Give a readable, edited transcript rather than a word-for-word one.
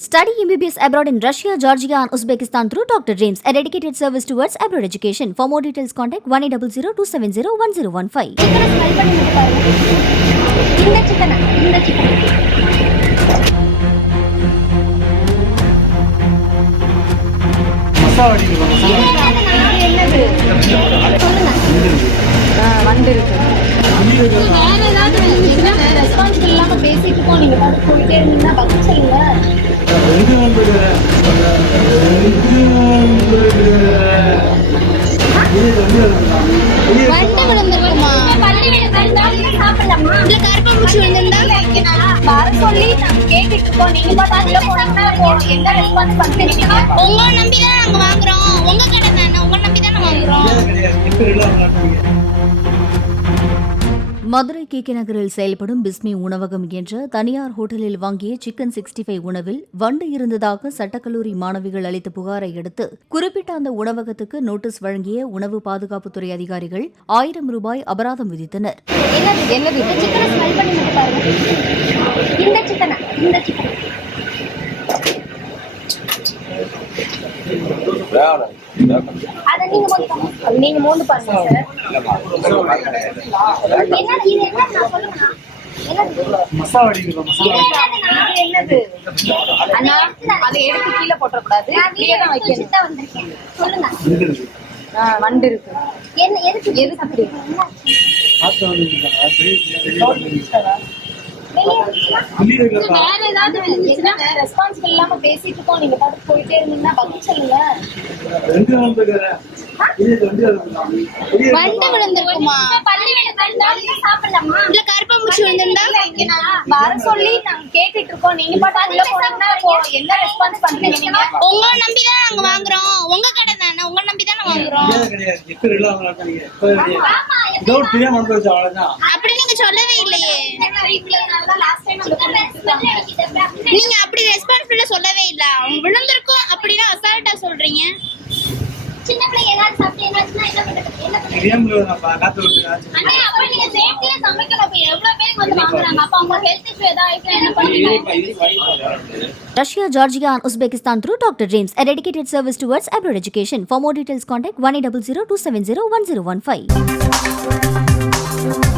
Study MBBS abroad in Russia, Georgia and Uzbekistan through Dr. Dreams, a dedicated service towards abroad education. For more details, contact 1800-270-1015. பேசிட்டு போனீங்க போயிட்டே இருந்தீங்கன்னா பதில் சொல்லுங்க. வண்டு விழுந்துருக்குமா? இல்ல கருப்பாம்பூச்சி விழுந்திருந்தா வர சொல்லி நாங்க கேட்டுட்டு இருக்கோம். நீங்க பாட்டுல போனீங்கன்னா என்ன ரெஸ்பான்ஸ் பண்றீங்க? உங்களை நம்பிதான் நாங்க வாங்குறோம். உங்க கடை தானே, உங்களை நம்பிதான் வாங்குறோம். மதுரை கே நகரில் செயல்படும் பிஸ்மி உணவகம் என்ற தனியார் ஹோட்டலில் வாங்கிய சிக்கன் 65 உணவில் வண்டு இருந்ததாக சட்டக்கல்லூரி மாணவிகள் அளித்த புகாரை அடுத்து குறிப்பிட்ட அந்த உணவகத்துக்கு நோட்டீஸ் வழங்கிய உணவு பாதுகாப்புத்துறை அதிகாரிகள் 1000 ரூபாய் அபராதம் விதித்தனர். நீங்க மோந்து பாருங்க சார். என்னது அதை எடுத்து கீழே போட்டக்கூடாது, சொல்லுங்க. வண்டு இருக்கு. என்ன எதுக்கு எதுக்கு அப்படி வேற ஏதாவது விழுந்துச்சுன்னா ரெஸ்பான்சிபிள் இல்லாம பேசிட்டு இருக்கோம். நீங்க பாட்டு போயிட்டே இருந்தீங்கன்னா பதில் சொல்லுங்க. வண்டு விழுந்திருக்குமா? இல்ல கருப்பாம்பூச்சி விழுந்திருந்தா வர சொல்லி நாங்க கேட்டுட்டு இருக்கோம். நீங்க பாட்டு போனீங்கன்னா என்ன ரெஸ்பான்ஸ் பண்றீங்க? நீங்க உங்களை நம்பிதான் நாங்க வாங்குறோம். உங்க கடை தானே, உங்களை நம்பிதான் வாங்குறோம். அப்படி நீங்க சொல்லவே இல்லையே. நீங்க அப்படி ரெஸ்பான்சிபிளா சொல்லவே இல்ல. அவங்க விழுந்திருக்கும் அப்படின்னா அசால்ட்டா சொல்றீங்க. சின்ன பிள்ளைங்க ஏதாவது சாப்பிட்டு என்னாச்சுன்னா என்ன பண்றது? அண்ணே அப்ப நீங்க சேஃப்டியா சமைக்கணும். அப்ப எவ்வளவு பேர் வந்து வாங்குறாங்க? அப்ப அவங்க ஹெல்த் இஷ்யூ ஏதாவது என்ன பண்ணுவீங்க? Russia, Georgia and Uzbekistan through Dr. Dreams, a dedicated service towards abroad education. For more details, contact 1800-270-1015.